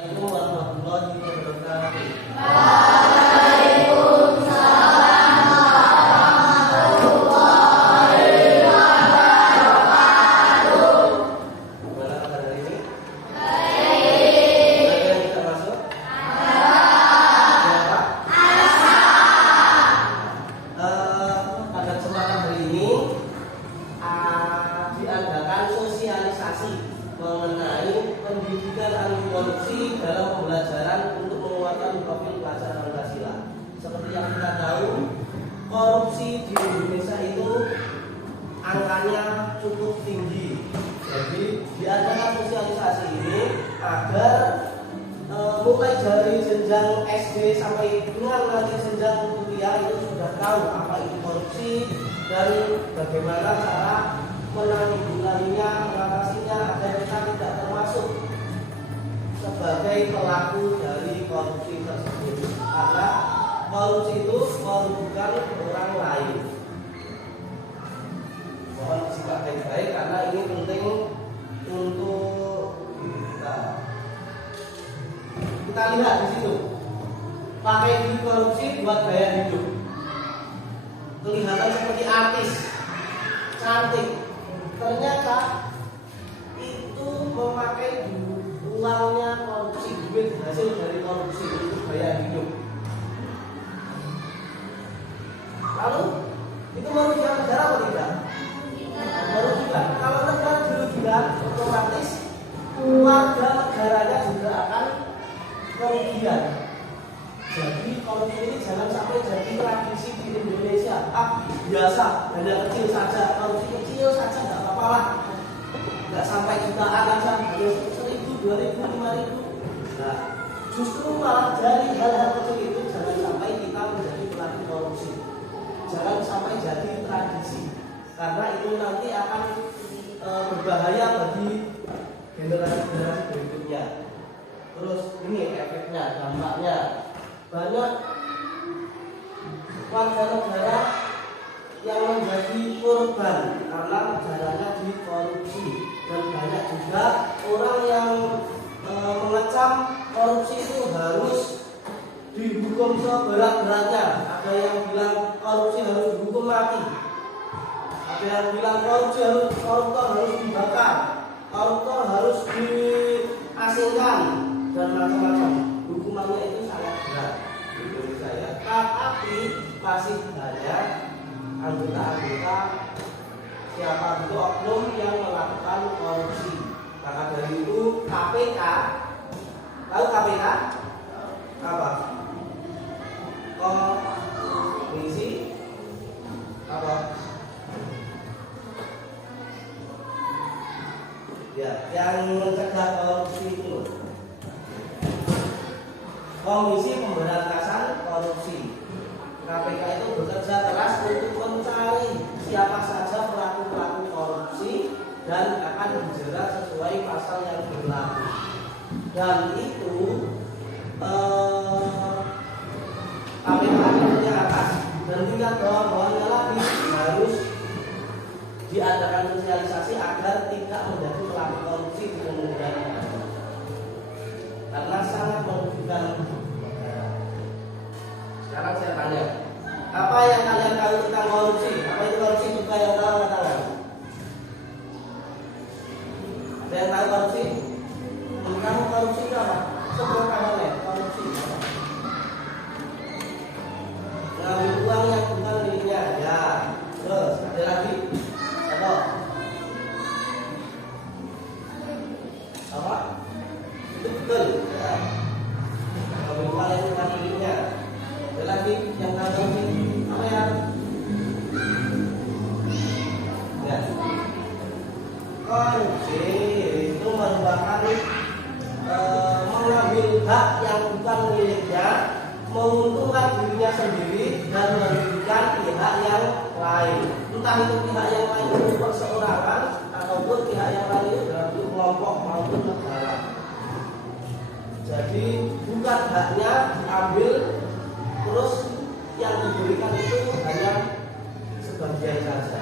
Assalamualaikum warahmatullahi wabarakatuh. Gimana kabar hari ini? Ada yang bisa masuk? Siapa? Pada kesempatan hari ini diadakan sosialisasi mengenai pendidikan anti korupsi dalam pembelajaran untuk menguatkan profil pelajar Pancasila. Seperti yang kita tahu, korupsi di Indonesia itu angkanya cukup tinggi. Jadi diadakan sosialisasi ini agar mulai dari jenjang SD sampai dengan nanti jenjang kuliah itu sudah tahu apa itu korupsi dan bagaimana cara menanggulanginya, mengatasinya agar kita tidak termasuk sebagai pelaku dari korupsi tersebut. Karena korupsi itu merugikan orang lain. Mohon disimak baik-baik karena ini penting untuk kita. Kita lihat di situ. Pakai duit korupsi buat gaya hidup. Kelihatan seperti artis, cantik. Ternyata itu memakai uangnya korupsi, duit hasil dari korupsi untuk gaya hidup. Lalu itu merugikan negara atau tidak? Merugikan. Kalau negara dirugikan, otomatis warga negaranya juga akan kerugian. Jadi korupsi ini jangan sampai jadi tradisi di Indonesia. Biasa, hanya kecil saja, korupsi kecil saja nggak apa-apa lah. Nggak sampai jutaan aja, hanya 1.000, 2.000, 5.000. Nah, justru malah dari hal-hal kecil itu jangan sampai kita menjadi pelaku korupsi. Jangan sampai jadi tradisi, karena itu nanti akan berbahaya bagi generasi-generasi berikutnya. Terus ini efeknya, dampaknya. Banyak warga negara yang menjadi korban karena negaranya dikorupsi, dan banyak juga orang yang mengecam korupsi itu harus dihukum seberat-beratnya. Ada yang bilang korupsi harus dihukum mati, ada yang bilang koruptor harus dibakar, koruptor harus diasingkan, dan macam-macam. Hukumannya itu sangat berat di Indonesia ya. Tapi masih banyak anggota-anggota siapa itu oknum yang melakukan korupsi. Maka dari itu KPK, tahu KPK apa? Komisi apa? Ya, yang mencegah korupsi itu. Komisi Pemberantasan Korupsi. KPK itu bekerja keras untuk mencari siapa saja pelaku-pelaku korupsi dan akan dijerat sesuai pasal yang berlaku. Dan itu KPK tingkat atas, dan tingkat bawah-bawahnya lagi harus diadakan sosialisasi agar tidak menjadi pelaku korupsi di kemudian hari. Karena sangat merugikan negara. Sekarang saya tanya, apa yang kalian tahu tentang korupsi? Apa itu korupsi? Juga yang tahu nggak tahu? Ada yang tahu korupsi? Kamu korupsi itu apa? Sebut tangannya. Korupsi apa? Ngambil uang yang bukan miliknya. Ya. Terus ada lagi. Apa? Apa? Itu betul ya. Ngambil uang yang bukan miliknya. Ada lagi yang tahu ini apa ya? Ya. Korupsi itu merupakan mengambil hak yang bukan miliknya, menguntungkan dirinya sendiri dan merugikan pihak yang lain. Entah itu pihak yang lain itu perseorangan ataupun pihak yang lain itu dalam kelompok maupun negara. Jadi bukan haknya diambil, terus yang diberikan itu hanya sebagian saja.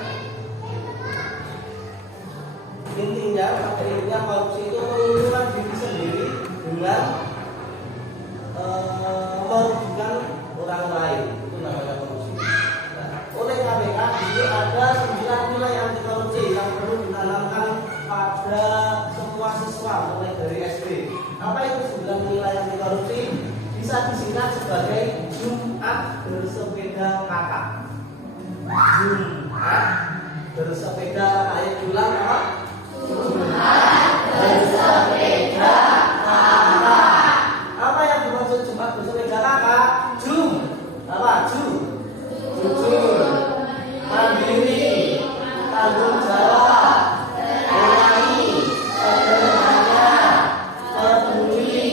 Intinya korupsi itu menguntungkan diri sendiri dengan merugikan orang lain, itu namanya korupsi. Nah, oleh KPK ini ada 9 nilai anti korupsi yang perlu ditanamkan pada semua siswa mulai dari SD. Apa itu 9 nilai anti korupsi? Bisa disingkat sebagai Jumat bersepeda kakak. Jumat bersepeda kakak. Ayo ulang apa? Jumat bersepeda kakak. Apa yang dimaksud Jumat bersepeda kakak? Apa? Jujur, mandiri, tanggung jawab, berani, sederhana, peduli,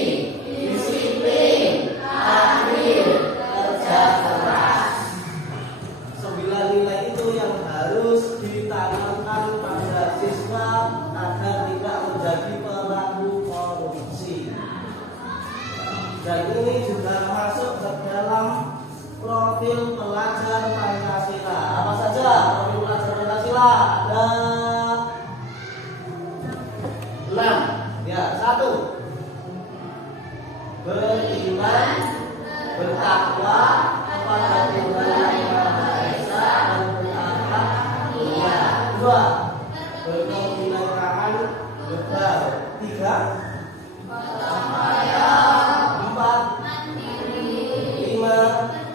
disiplin, adil, kerja keras. 9 nilai itu yang harus ditanamkan pada siswa agar tidak menjadi pelaku korupsi. Dan ini juga masuk ke dalam profil pelajar Pancasila. Apa saja profil pelajar Pancasila? Ada 6. Ya, 1. Beriman, bertakwa kepada Tuhan Yang Maha Esa dan berakhlak mulia. 2. Berkebinekaan berbal. 3. 4. 5.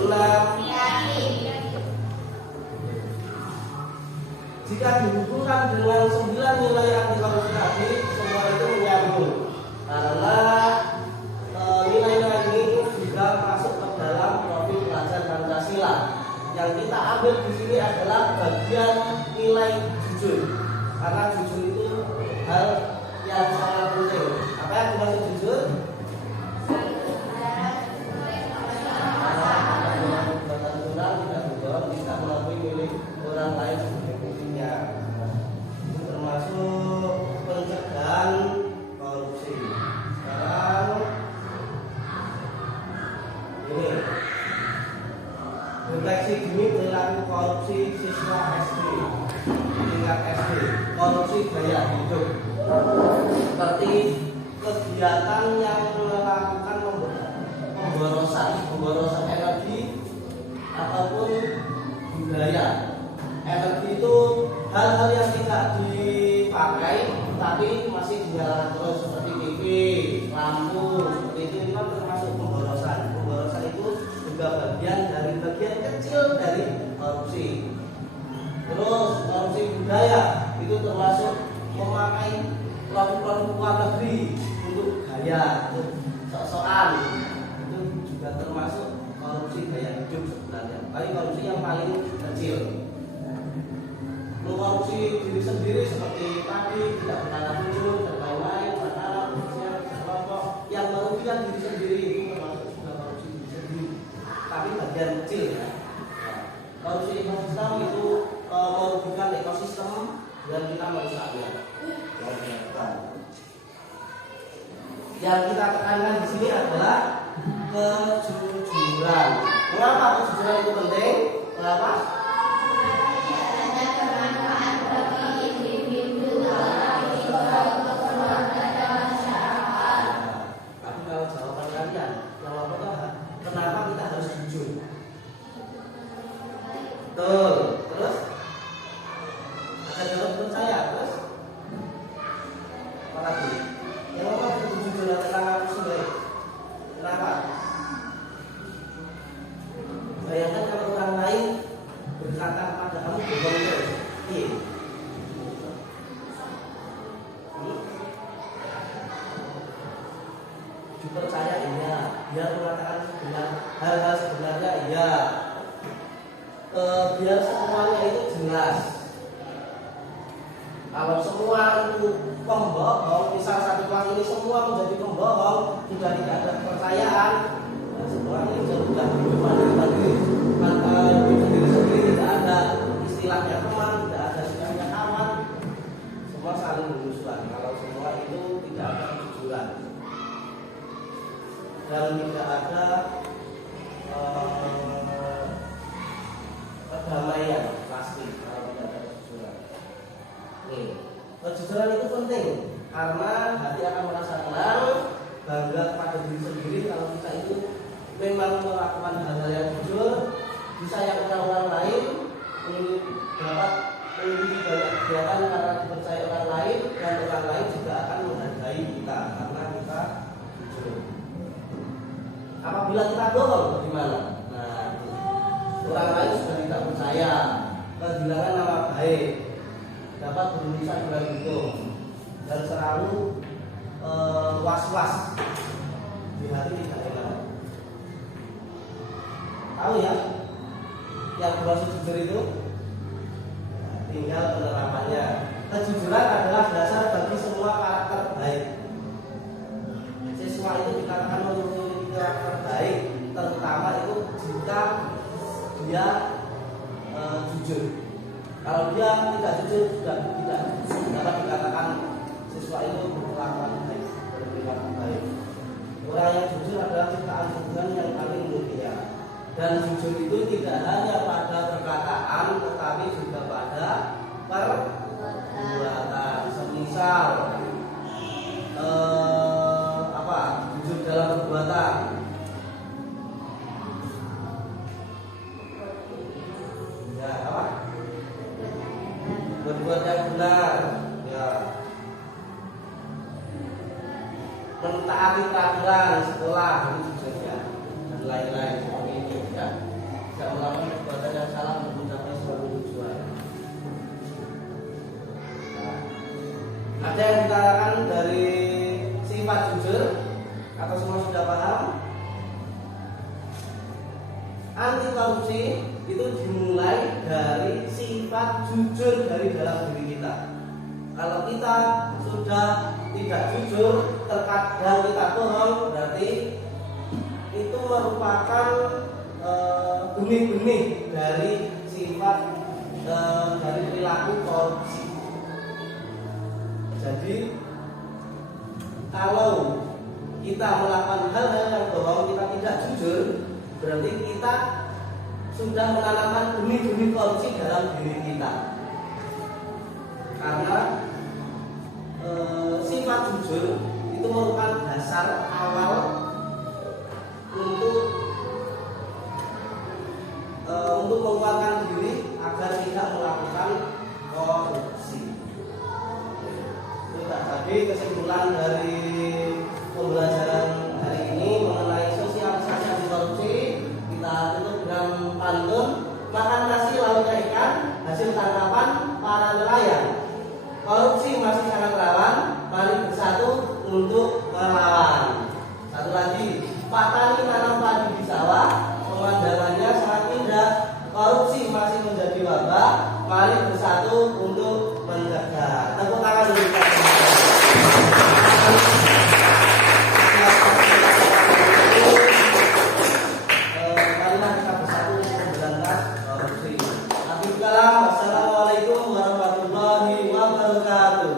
6. Jika dihubungkan dengan 9 nilai anti korupsi tadi, semua itu menyambung. Karena nilai-nilai ini juga masuk ke dalam profil pelajar Pancasila. Yang kita ambil di sini adalah bagian nilai jujur. Karena jujur itu hal yang sangat penting. Apa yang dimaksud jujur? Tidak melakukan milik orang lain sebagai fungsinya. Itu termasuk pencegahan korupsi. Sekarang ini deteksi dini perilaku korupsi siswa SD tingkat SD. Korupsi gaya hidup seperti kegiatan yang melakukan pemborosan energi ataupun budaya. Energi itu hal-hal yang tidak dipakai tapi masih dinyalakan terus, seperti TV, lampu, seperti itu kan termasuk pemborosan. Pemborosan itu juga bagian kecil dari korupsi. Terus korupsi budaya itu termasuk memakai produk-produk luar negeri untuk gaya, untuk sok-sokan, itu juga termasuk korupsi gaya hidup sebenarnya. Tapi korupsi yang paling kecil. Korupsi diri sendiri seperti tadi, tidak berkata jujur dan lain-lain, makanan, kelompok yang merugikan diri sendiri itu termasuk juga korupsi diri sendiri. Tapi bagian kecil ya. Korupsi ekosistem itu merugikan ekosistem dan kita merusaknya. Yang kita tekankan di sini adalah kejujuran. Mengapa kejujuran itu penting? Kenapa? Tapi kalau jawaban kalian, kenapa kita harus jujur? Betul. Terus? Ada jawaban menurut saya. Terus? Apa lagi? Yang ngomong kejujuran tentang aku sendiri. Kenapa? Bayangkan kalau orang lain berkata kepada kamu bohong terus. Iya. Dipercaya iya, dia mengatakan sebenar, hal-hal sebenarnya iya. Biar semuanya itu jelas. Kalau semua itu pembohong, misal satu kelas ini semua menjadi pembohong, sudah tidak ada kepercayaan, semua ini sudah mandiri sendiri, tidak ada istilahnya teman, tidak ada istilahnya kawan, semua saling menyusulan. Kalau semua itu tidak ada kejujuran dan tidak ada kedamaian pasti kalau tidak ada kejujuran. Kejujuran itu penting karena hati akan merasa tenang, bangga pada diri sendiri kalau kita itu memang melakukan hal-hal yang jujur, disayangkan orang lain, dapat memiliki banyak kegiatan karena dipercaya orang lain, dan orang lain juga akan menghargai kita karena kita jujur. Apabila kita bohong, bagaimana? Nah, orang lain sudah tidak percaya, kehilangan nama baik, dapat berurusan dengan hukum, dan selalu was-was di hati tidak enak. Tahu ya, yang bermaksud jujur itu? Nah, tinggal penerapannya. Kejujuran adalah dasar bagi semua karakter baik. Siswa itu dikatakan memiliki karakter baik, terutama itu jika dia jujur. Kalau dia tidak jujur, sudah tidak dapat dikatakan siswa itu berkelakuan baik, berperilaku baik. Orang yang jujur adalah ciptaan Tuhan yang paling mulia. Dan jujur itu tidak hanya pada perkataan, tetapi juga pada perbuatan. Semisal jujur dalam perbuatan. Ya, apa? Berbuat yang benar, ya. Mentaati peraturan sekolah, itu jujurnya, dan lain-lain seperti ini, ya. Tidak melakukan perbuatan yang salah untuk mencapai suatu tujuan. Nah, ada yang dikatakan dari sifat jujur, atau semua sudah paham? Anti korupsi itu dimulai dari sifat jujur dari dalam diri kita. Kalau kita sudah tidak jujur, terkadang kita bohong, berarti itu merupakan benih-benih dari sifat dari perilaku korupsi. Jadi kalau kita melakukan hal-hal yang bohong, kita tidak jujur, berarti kita sudah menanamkan benih-benih korupsi dalam diri kita. Karena sifat jujur itu merupakan dasar awal untuk menguatkan diri agar tidak melakukan korupsi. Sudah tadi kesimpulan dari pembelajaran hari ini mengenai sosialisasi anti korupsi. Kita tutup dengan pantun, makan nasi lauknya ikan, hasil tangkapan para nelayan. Korupsi masih sangat rawan, mari bersatu untuk melawan. Satu lagi, Pak Tani tanam padi di sawah, pemandangannya sangat indah. Korupsi masih menjadi wabah, mari bersatu untuk mencegah. Tepuk tangan dulu. Marilah kita bersatu untuk memberantas korupsi. Wassalamualaikum warahmatullahi wabarakatuh.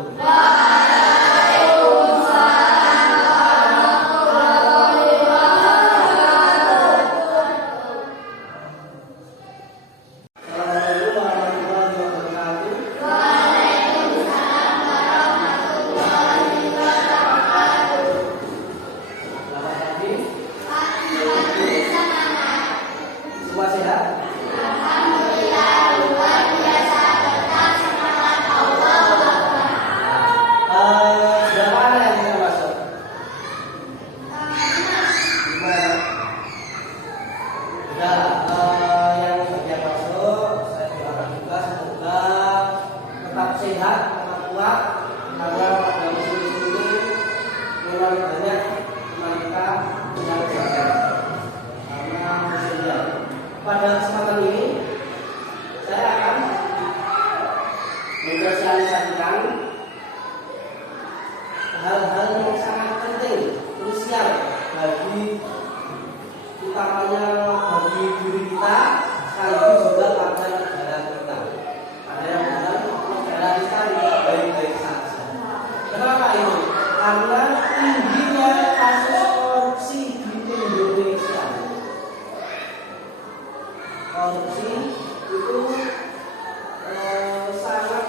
Pada kesempatan ini saya akan mensosialisasikan hal-hal yang sangat penting, krusial bagi utamanya bagi diri kita, sekaligus juga pada negara kita. Ada yang bilang negara kita tidak baik-baik saja. Kenapa ini? Karena tingginya kasus korupsi di Indonesia. Korupsi itu sangat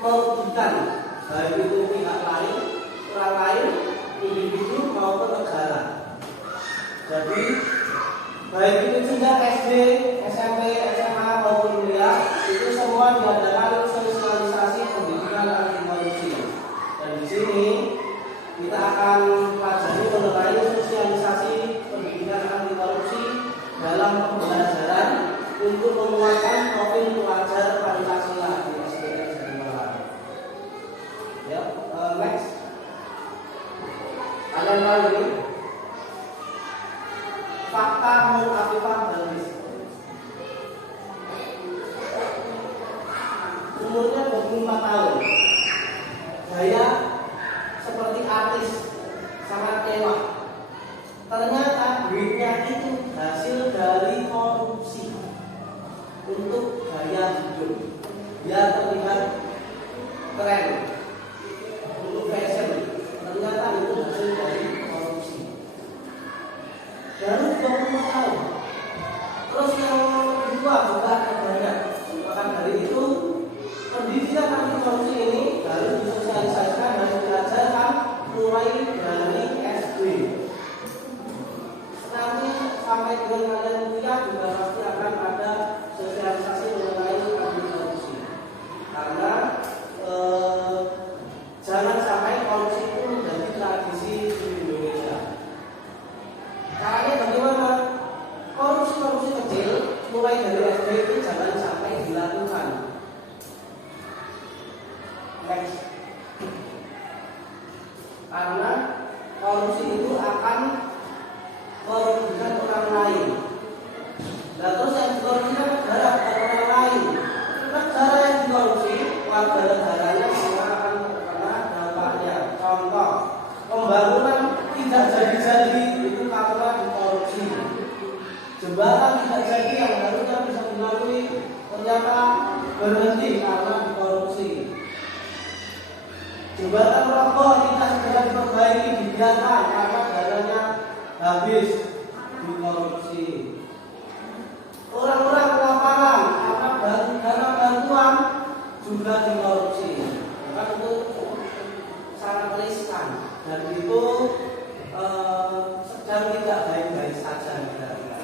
merugikan, baik itu pihak lain, orang lain, individu maupun negara. Jadi baik itu sejak SD, SMP, SMA maupun kuliah itu semua diadakan sosialisasi pendidikan anti korupsi. Dan di sini kita akan pelajari mengenai sosialisasi pendidikan anti korupsi dalam pembelajaran untuk menguatkan profil pelajar Pancasila di SDN Jatimalang. Ya, next. Kalian tahu ini fakta menurut Afifah Balkis. Umurnya 24 tahun. Gaya seperti artis, sangat mewah. Ternyata duitnya itu hasil dari korupsi untuk gaya hidup. Dia terlihat keren untuk fashion. Ternyata itu hasil dari korupsi. Baru 24 tahun. Terus yang kedua juga banyak. Maka dari itu pendidikan anti korupsi ini harus disosialisasikan dan diajarkan mulai dari SD. Nanti sampai dengan kalian kuliah juga pasti akan ada sosialisasi mengenai anti korupsi. Karena jangan sampai korupsi itu menjadi tradisi di Indonesia. Caranya bagaimana? Korupsi kecil mulai dari SD itu jangan sampai dilakukan. Next. Karena korupsi itu akan merugikan orang lain. Nah, terus yang dikorupsikan negara bukan orang lain. Negara yang dikorupsi, warga negaranya semua akan terkena dampaknya. Contoh, pembangunan tidak jadi-jadi itu karena dikorupsi. Jembatan tidak jadi yang harusnya bisa dilalui ternyata berhenti karena dikorupsi. Jembatan roboh tidak segera diperbaiki, dibiarkan karena dananya habis dikorupsi. Orang-orang kelaparan karena dana bantuan juga dikorupsi. Maka itu sangat riskan dan itu sedang tidak baik-baik saja negara kita.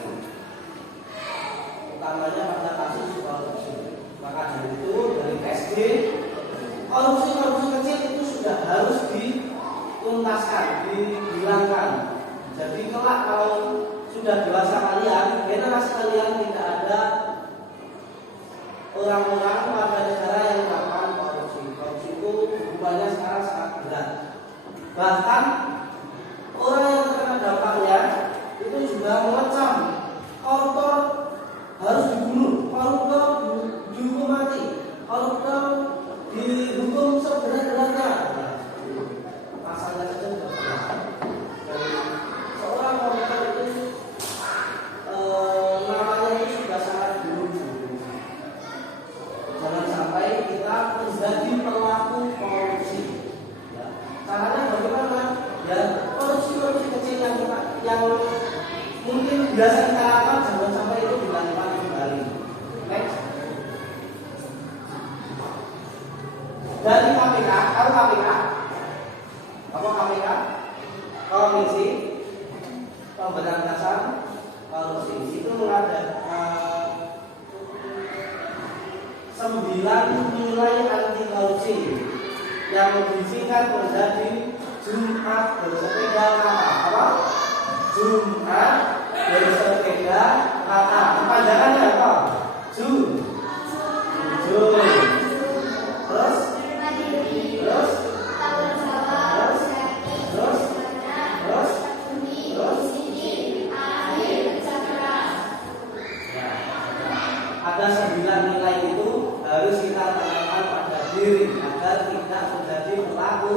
Utamanya pada kasus korupsi. Maka dari itu dari SD korupsi kecil itu sudah harus dituntaskan, dihilangkan. Jadi kelak kalau sudah dewasa kalian, generasi kalian tidak ada orang-orang warga negara yang melakukan korupsi. Korupsi itu hukumannya sekarang sangat berat. Bahkan orang yang terkena dampaknya itu juga mengecam koruptor harus dibunuh, koruptor dihukum mati, koruptor dihukum seberat-beratnya. Pasalnya saja sudah berat. Seorang koruptor itu namanya itu sudah sangat buruk. Jangan sampai kita menjadi pelaku korupsi. Ya. Caranya bagaimana? Ya, korupsi kecil yang mungkin biasa kita lakukan jangan sampai itu dilakukan kembali. Next. Dari KPK, tahu KPK? Apa KPK? Komisi Pemberantasan Korupsi itu mengadakan 9 nilai anti korupsi yang disingkat menjadi Jumat bersepeda kata. Apa? Jumat bersepeda kata. Kepanjangannya apa? Jun. Terus ada 9 nilai itu harus kita tanamkan pada diri agar tidak menjadi pelaku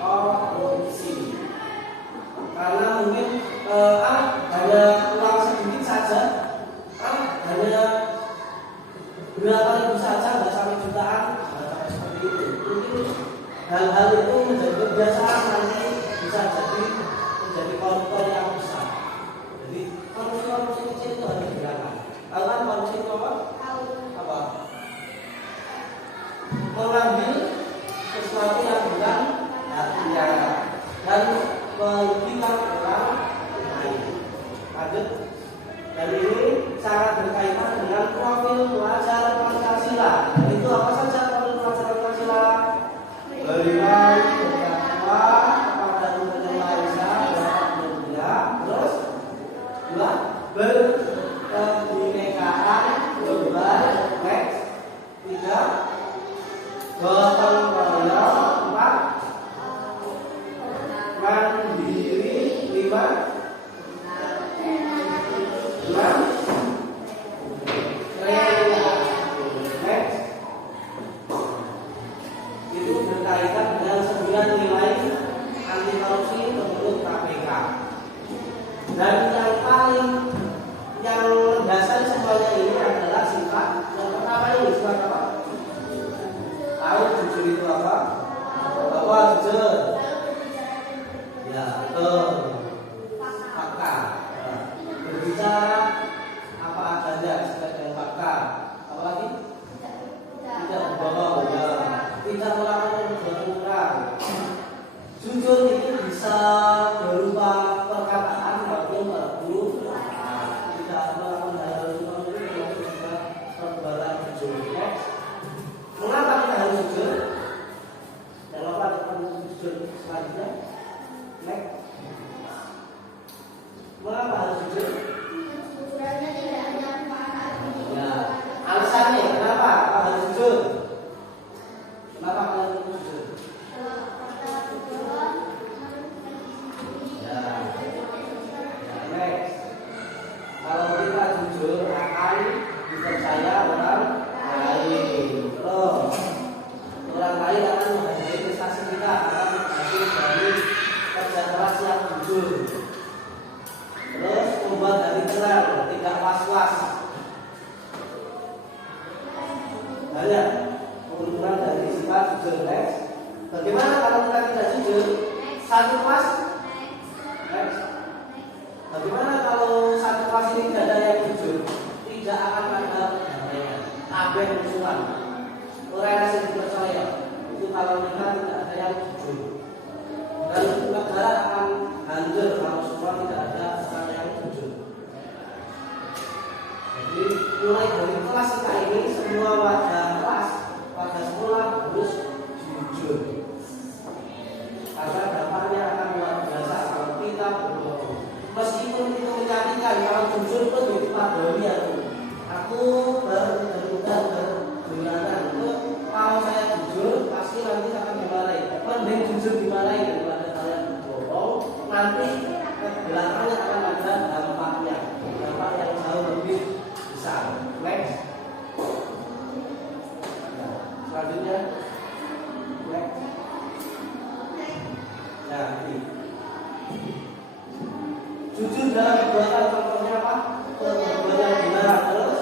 korupsi. Karena mungkin hanya uang sedikit saja, hanya berapa ribu saja, nggak sampai jutaan, nggak sampai seperti itu. Mungkin hal-hal itu menjadi kebiasaan nanti bisa menjadi koruptor yang besar. Jadi korupsi kecil itu harus dilakukan. Kalau kan korupsi itu apa? Mengambil sesuatu yang bukan haknya. Dan gotong royong, 4 mandiri, 5 6 rela. Next. Itu berkaitan dengan 9 nilai anti korupsi menurut KPK. Dan yang dasar semuanya ini adalah sifat. Yang pertama ini sifat apa? Tahu jujur itu apa? Bahwa jujur. Ya, betul. Fakta. Berbicara apa adanya sesuai dengan fakta. Apa lagi? Tidak berbohong. Ya. Tidak melakukan kecurangan. Jujur itu bisa berupa perkataan maupun huruf. Tidak melakukan hal itu juga perbuatan jujur. Mengapa kita harus jujur? Dan apa kita harus jujur selanjutnya? Next. Mengapa harus jujur? Ya, alasannya kenapa harus jujur? Kenapa harus jujur? Ya, next. Kalau kita jujur akan dipercaya orang lain. Terus orang lain akan menghargai prestasi kita akan hasil dari kerja keras yang jujur. Terus membuat hati tenang, tidak was-was. Banyak keuntungan dari sifat jujur. Next. Bagaimana kalau kita tidak jujur? Satu kelas. Next. Bagaimana kalau satu kelas ini tidak ada yang jujur? Tidak akan ada kabeh musuhan. Orang yang dipercaya itu kalau kita tidak ada yang jujur. Dan negara akan hancur kalau semua tidak ada orang yang jujur. Jadi mulai dari kelas kita ini semua warga kelas, warga sekolah harus jujur. Karena dampaknya akan luar biasa kalau kita berbohong. Meskipun itu menyakitkan, kalau jujur pun itu padonya. Aku berjuang itu kalau saya jujur pasti nanti akan dimarahi. Mending jujur dimarahi daripada kalian berbohong. Nanti belakangnya akan ada dampaknya, dampak yang jauh lebih besar. Next. Selanjutnya, next. Nah, ini. Jujur dalam perbuatan, contohnya apa? Perbuatan yang benar. Terus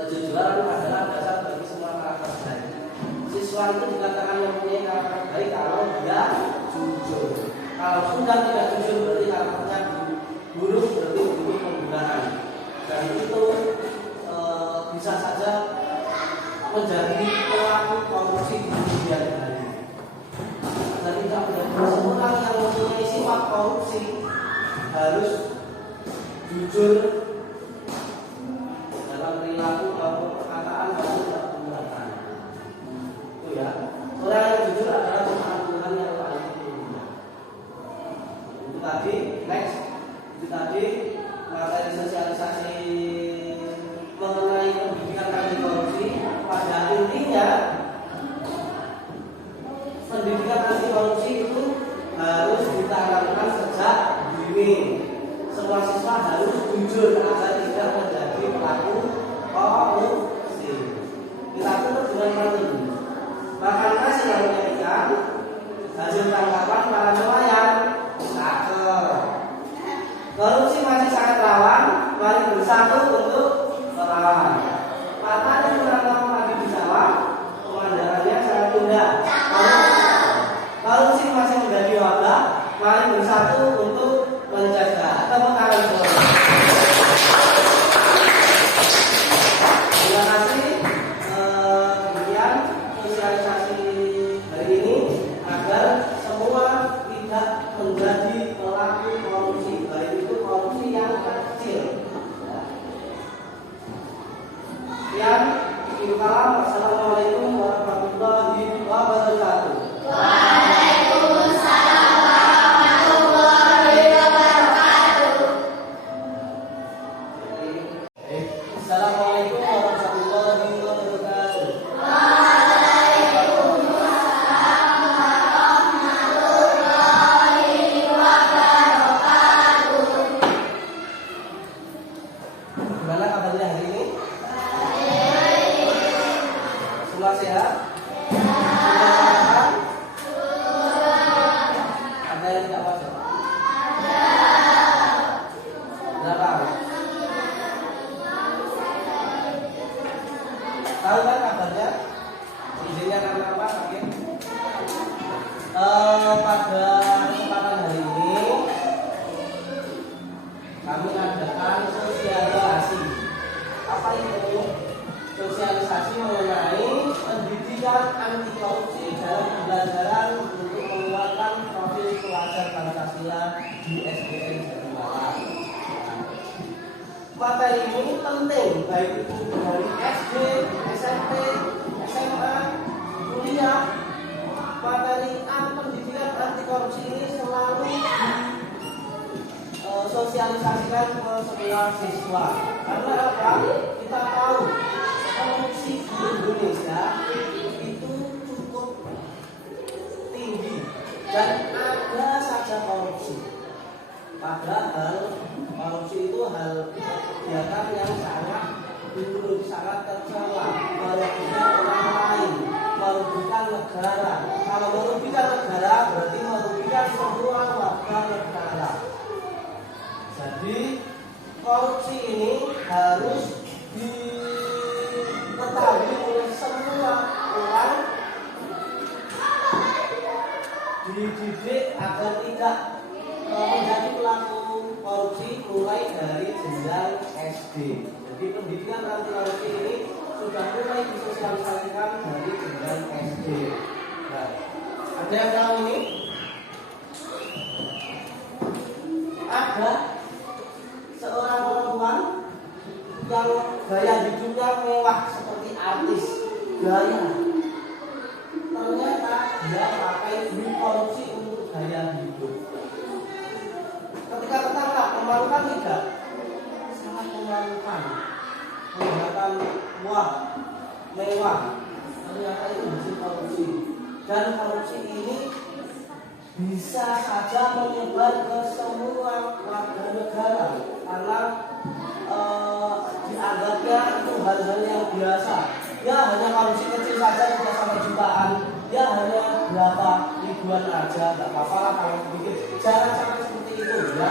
kejujuran adalah dasar bagi semua karakter baik. Siswa itu dikatakan mempunyai karakter baik kalau dia jujur. Kalau sudah tidak jujur berarti karakternya buruk, berarti buruk penggunaan. Dan itu bisa saja menjadi pelaku korupsi di kemudian hari. Dan tidak menjadi seorang yang mempunyai sifat korupsi harus jujur dalam perilaku maupun perkataan maupun perbuatan. Itu ya. Orang yang jujur adalah Tuhan yang paling tinggi. Itu tadi. Next. Itu tadi materi sosialisasi mengenai pendidikan anti korupsi. Pada intinya pendidikan anti korupsi itu harus ditanamkan sejak dini. Semua siswa harus jujur agar tidak menjadi pelaku korupsi. Kita tutup dengan pandemi. Makan nasi lauknya ikan, hasil tangkapan para nelayan. Cakep. Korupsi masih sangat rawan. Mari bersatu untuk melawan. Matahari menanam padi di sawah, pemandangannya sangat indah. Korupsi masih menjadi wabah. Mari bersatu untuk mencegah. Tepuk tangan semua. Terima kasih. Demikian sosialisasi hari ini agar semua tidak menjadi pelaku korupsi, baik itu korupsi yang kecil. Sekian. Assalamualaikum warahmatullahi wabarakatuh. Waalaikumsalam warahmatullahi wabarakatuh. kuliah di SDN Jatimala. Materi ini penting baik itu dari SD, SMP, SMA, kuliah. Materi pendidikan anti korupsi ini selalu sosialisasikan ke semua siswa. Karena apa? Kita tahu korupsi di Indonesia itu cukup tinggi dan ada saja korupsi. Padahal korupsi itu hal kegiatan yang sangat buruk, sangat tercela, merugikan orang lain, merugikan negara. Kalau merugikan negara berarti merugikan semua warga negara. Jadi korupsi ini harus diketahui oleh semua orang, dididik agar tidak menjadi pelaku korupsi mulai dari jenjang SD. Jadi pendidikan anti korupsi ini sudah mulai disosialisasikan dari jenjang SD. Nah, ada yang tahu ini? Ada seorang perempuan yang gaya hidupnya mewah seperti artis gaya. Ternyata dia pakai duit korupsi untuk gaya hidup. Ketika ketangkap, memalukan tidak? Sangat memalukan. Kelihatan wah, mewah. Ternyata itu hasil korupsi. Dan korupsi ini bisa saja menyebar ke semua warga negara karena dianggapnya itu hal-hal yang biasa. Ya hanya korupsi kecil saja tidak sampai jutaan. Ya hanya berapa ribuan aja, nggak apa-apa lah kalau sedikit. Jangan sampai seperti itu ya.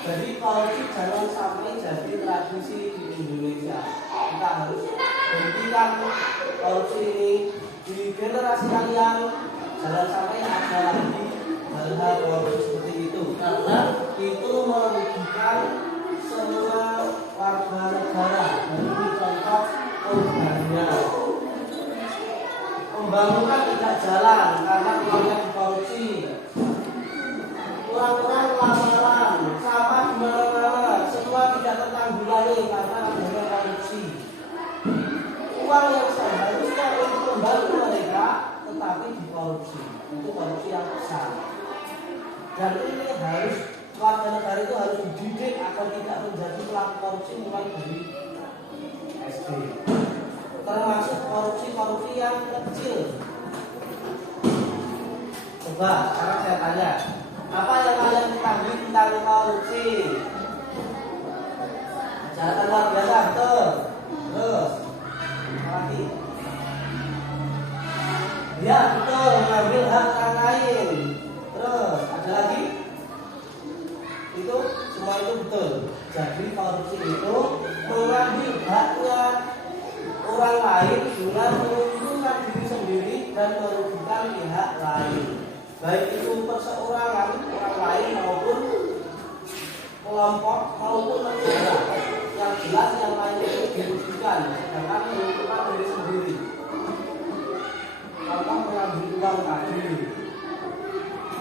Jadi korupsi jangan sampai jadi tradisi di Indonesia. Kita harus hentikan korupsi ini di generasi kalian. Jangan sampai ada lagi hal-hal korupsi seperti itu karena itu merugikan semua warga negara. Dan itu contoh korbannya. Pembangunan tidak jalan karena uangnya dikorupsi. Kurang-kurang lamaran, sampah di mana-mana, semua tidak tertanggulangi karena adanya korupsi. Uang yang seharusnya untuk membantu mereka tetapi dikorupsi. Itu korupsi yang besar. Dan ini harus warga negara itu harus dididik agar tidak menjadi pelaku korupsi mulai dari SD. Termasuk korupsi yang kecil. Coba sekarang saya tanya, apa yang kalian ketahui tentang korupsi? Kejahatan luar biasa, betul. Terus apa lagi? Ya betul, mengambil hak orang lain. Terus ada lagi? Itu semua itu betul. Jadi korupsi itu mengambil haknya orang lain dengan menguntungkan diri sendiri dan merugikan pihak lain, baik itu perseorangan orang lain maupun kelompok maupun negara. Yang jelas yang lain itu dirugikan, sedangkan menguntungkan diri sendiri. Contoh mengambil uang tadi.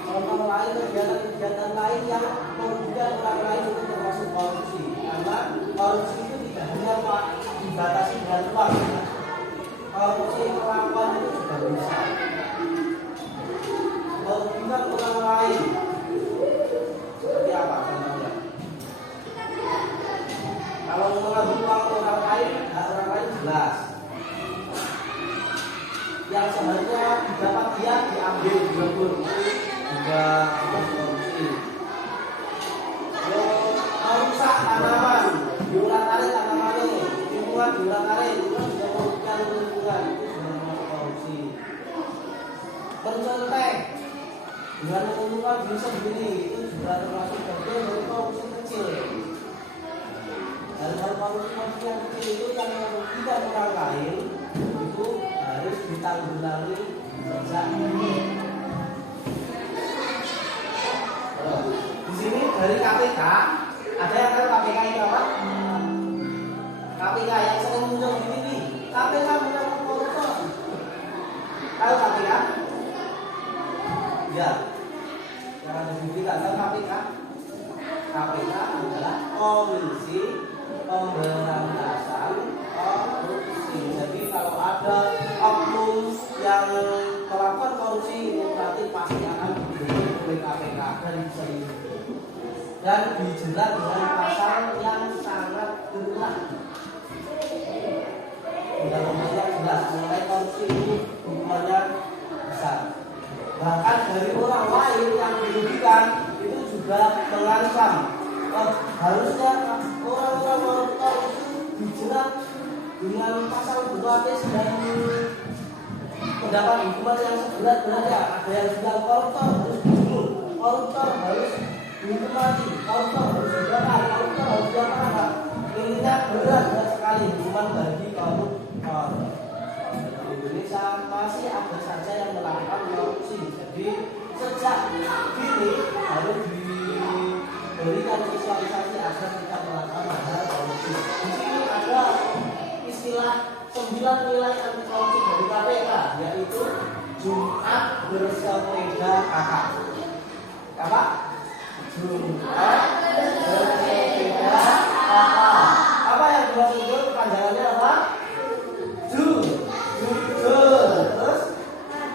Contoh lain kegiatan lain yang merugikan orang lain itu termasuk korupsi. Karena korupsi itu tidak hanya dibatasi dengan uang. Korupsi perlakuan itu juga bisa. Merugikan orang lain. Seperti apa contohnya? Kalau mengambil uang orang lain, hak orang lain jelas. Yang seharusnya didapat dia diambil direbut juga korupsi. Merusak tanaman, diulang-alik tanamannya, lingkungan diulang-alik, itu sudah merugikan lingkungan, itu sudah termasuk korupsi. Mencontek dengan menguntungkan diri sendiri, itu juga termasuk bagian dari korupsi kecil. Dan korupsi yang kecil itu yang merugikan orang lain itu harus ditanggulangi sejak dini. Di sini dari KPK ada yang tahu KPK itu apa? KPK yang sering muncul di TV. KPK menangkap koruptor. Tahu KPK? Ya. Cara dibuktikan kan KPK. KPK adalah Komisi Pemberantasan Korupsi. Jadi kalau ada oknum yang melakukan korupsi itu berarti pasti akan dihukum oleh KPK dan diselidiki dan dijerat dengan pasal yang sangat berat. Undang-undangnya jelas mengenai korupsi itu hukumannya besar. Bahkan dari orang lain yang dirugikan itu juga mengancam harusnya orang-orang koruptor itu dijerat dengan pasal berlapis dan mendapat hukuman yang seberat-beratnya. Ada yang bilang koruptor harus dibunuh, koruptor harus dihukum mati, koruptor harus dibakar, koruptor harus diapakan. Intinya berat sekali hukuman bagi koruptor. Di Indonesia masih ada saja yang melakukan korupsi. Jadi sejak dini harus diberikan sosialisasi agar tidak melakukan hal korupsi. Di sini ada istilah 9 nilai anti korupsi dari KPK, yaitu Jumat bersepeda kakak. Apa? Jumat bersepeda kakak. Apa yang dimaksud itu? Panjangannya apa? Jujur, terus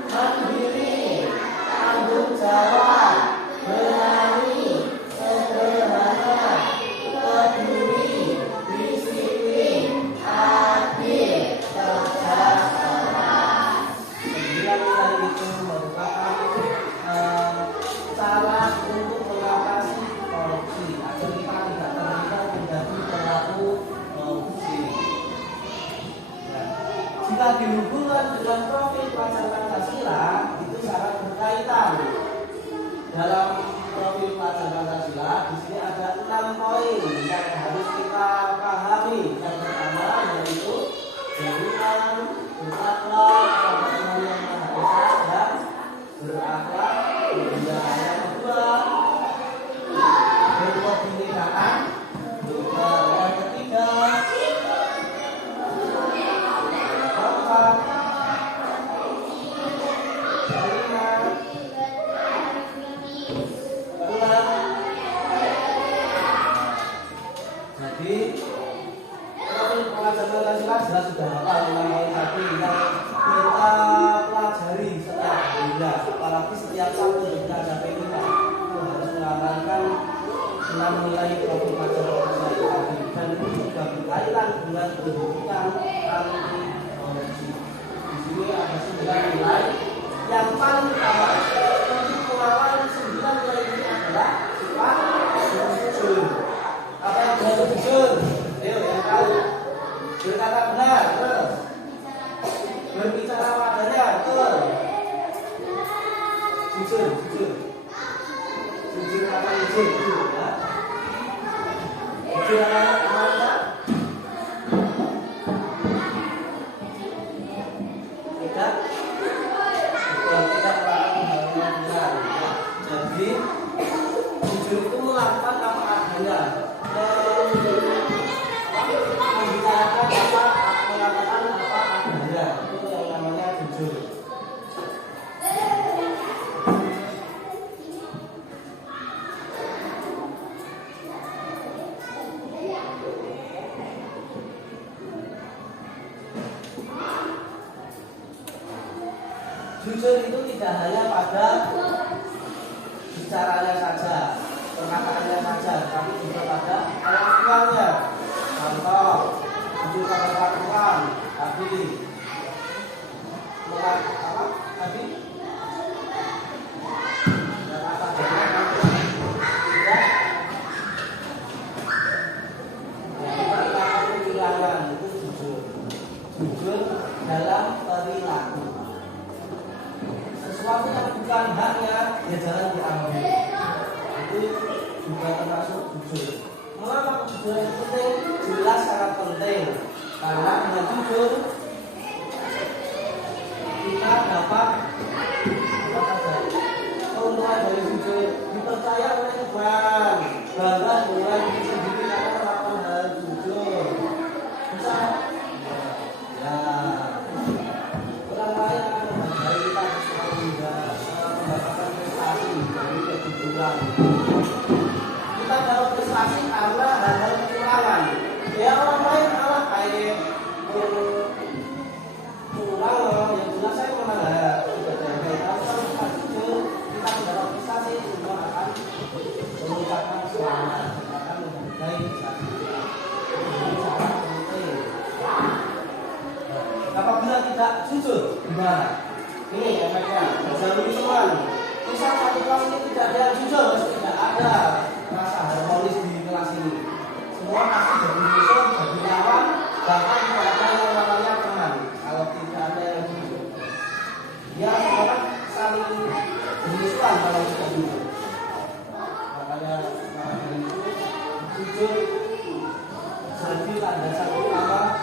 mandiri, tanggung jawab, berani, sederhana, peduli, disiplin, adil, cerdas, keras. 9 nilai itu merupakan cara untuk mengatasi korupsi agar kita tidak terlibat menjadi pelaku korupsi. Jika dihubungkan dengan profil pelajar Pancasila itu sangat berkaitan. Dalam profil pelajar Pancasila di sini ada 6 poin yang harus kita pahami. Yang pertama yaitu beriman, berakhlak kepada Tuhan Yang Maha Esa dan berakhlak kepada yang kedua berkebinekaan. Yang ketiga keempat kelima jadi profil pelajar Pancasila jelas sudah hafal mulai satu yang kita pelajari setiap harinya, apalagi setiap Sabtu kita ada PMK itu harus mengamalkan 6 nilai profil pelajar Pancasila dan itu juga berkaitan dengan pendidikan anti korupsi. Di sini ada 9 nilai yang paling utama untuk mengawal 9 nilai ini adalah sifat jujur. Apa yang berarti jujur? Ayo yang tahu. Berkata benar, terus berbicara padanya, betul. Jujur kata jujur, ya. Jujur apa? Tidak melakukan hal yang benar. Jadi jujur itu melakukan apa adanya, membicarakan apa, mengatakan apa adanya, itu yang namanya jujur. Jujur itu tidak hanya pada bicaranya saja, perkataannya saja, tapi juga pada kelakuannya. Contoh, jujur pada kelakuan, tadi apa? Tadi apa tidak? Perilaku kehilangan itu jujur. Jujur dalam perilaku. Sesuatu yang bukan haknya ya jangan diambil. Itu juga termasuk jujur. Mengapa kejujuran itu penting? Jelas sangat penting. Karena dengan jujur kita dapat keuntungan dari jujur, dipercaya oleh Tuhan, bangga dengan diri sendiri karena melakukan hal jujur. Bisa ya orang lain akan menghargai kita sehingga mendapatkan prestasi dari kejujuran. misal satu kelas ini tidak ada yang jujur, tidak ada rasa harmonis di kelas ini. Semua pasti jadi musuh, jadi lawan, bahkan tidak ada yang namanya teman. Kalau tidak ada yang jujur, ya orang saling bermusuhan kalau tidak jujur. Makanya dari itu jujur jadi landasan utama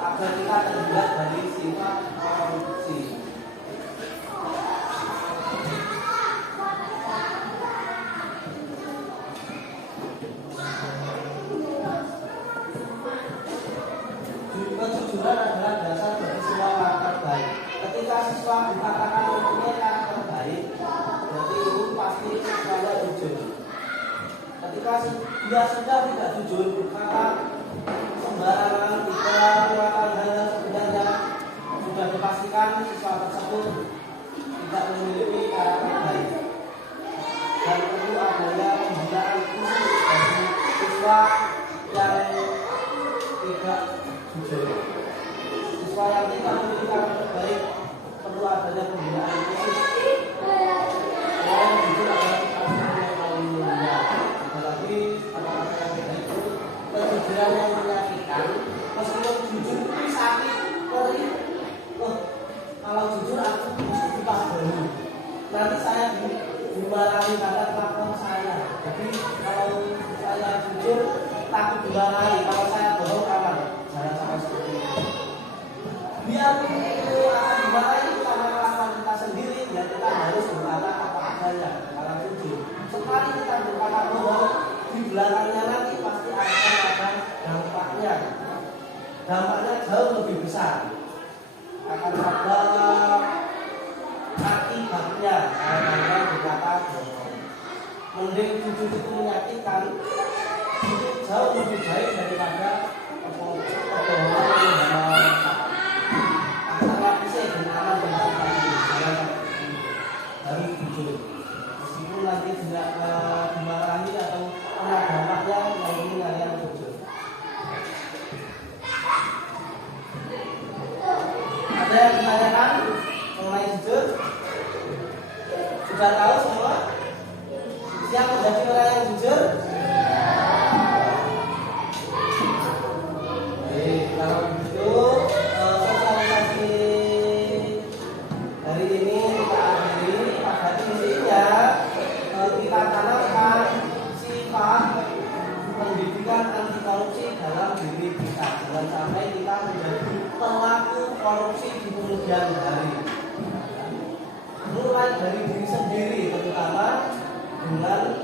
agar kita terhindar dari sifat korupsi. Kejujuran adalah dasar bagi semua karakter baik. Ketika siswa dikatakan mempunyai karakter baik, berarti itu pasti siswanya jujur. Ketika dia sudah tidak jujur, maka sembarangan tidak melakukan hal yang sebenarnya sudah dipastikan siswa tersebut tidak memiliki karakter baik. Dan perlu adanya pembinaan khusus bagi siswa yang tidak jujur. Siswa yang tidak memiliki karakter baik perlu adanya pembinaan khusus. Yang jujur adalah yang paling mulia. Apalagi kata-kata yang itu kejujuran yang menyakitkan. Meskipun jujur itu sakit, perih. Kalau jujur aku mesti dipahami. Nanti saya dimarahi karena kelakuan saya. Jadi kalau saya jujur takut dimarahi. Kalau saya bohong aman. Jangan sampai seperti itu. Biar itu akan dimarahi karena kelakuan kita sendiri, ya kita harus berkata apa adanya. Kalau jujur, sekali kita berkata bohong, di belakangnya nanti pasti akan ada dampaknya. Dampaknya jauh lebih besar. Akan ada akibatnya karena berkata bohong. Mending jujur itu menyakitkan, itu jauh lebih baik daripada kebohongan yang antara bisa dengan aman dan harus jujur. Meskipun nanti tidak dimarahi atau kena dampaknya, yang ini kalian jujur. Ada yang ditanyakan mengenai jujur? Sudah tahu semua? Siap menjadi orang yang jujur? Kalau begitu sosialisasi hari ini kita akhiri. Pada intinya kita tanamkan sifat pendidikan anti korupsi dalam diri kita. Jangan sampai kita menjadi pelaku korupsi di kemudian hari. Mulai dari diri sendiri, terutama dengan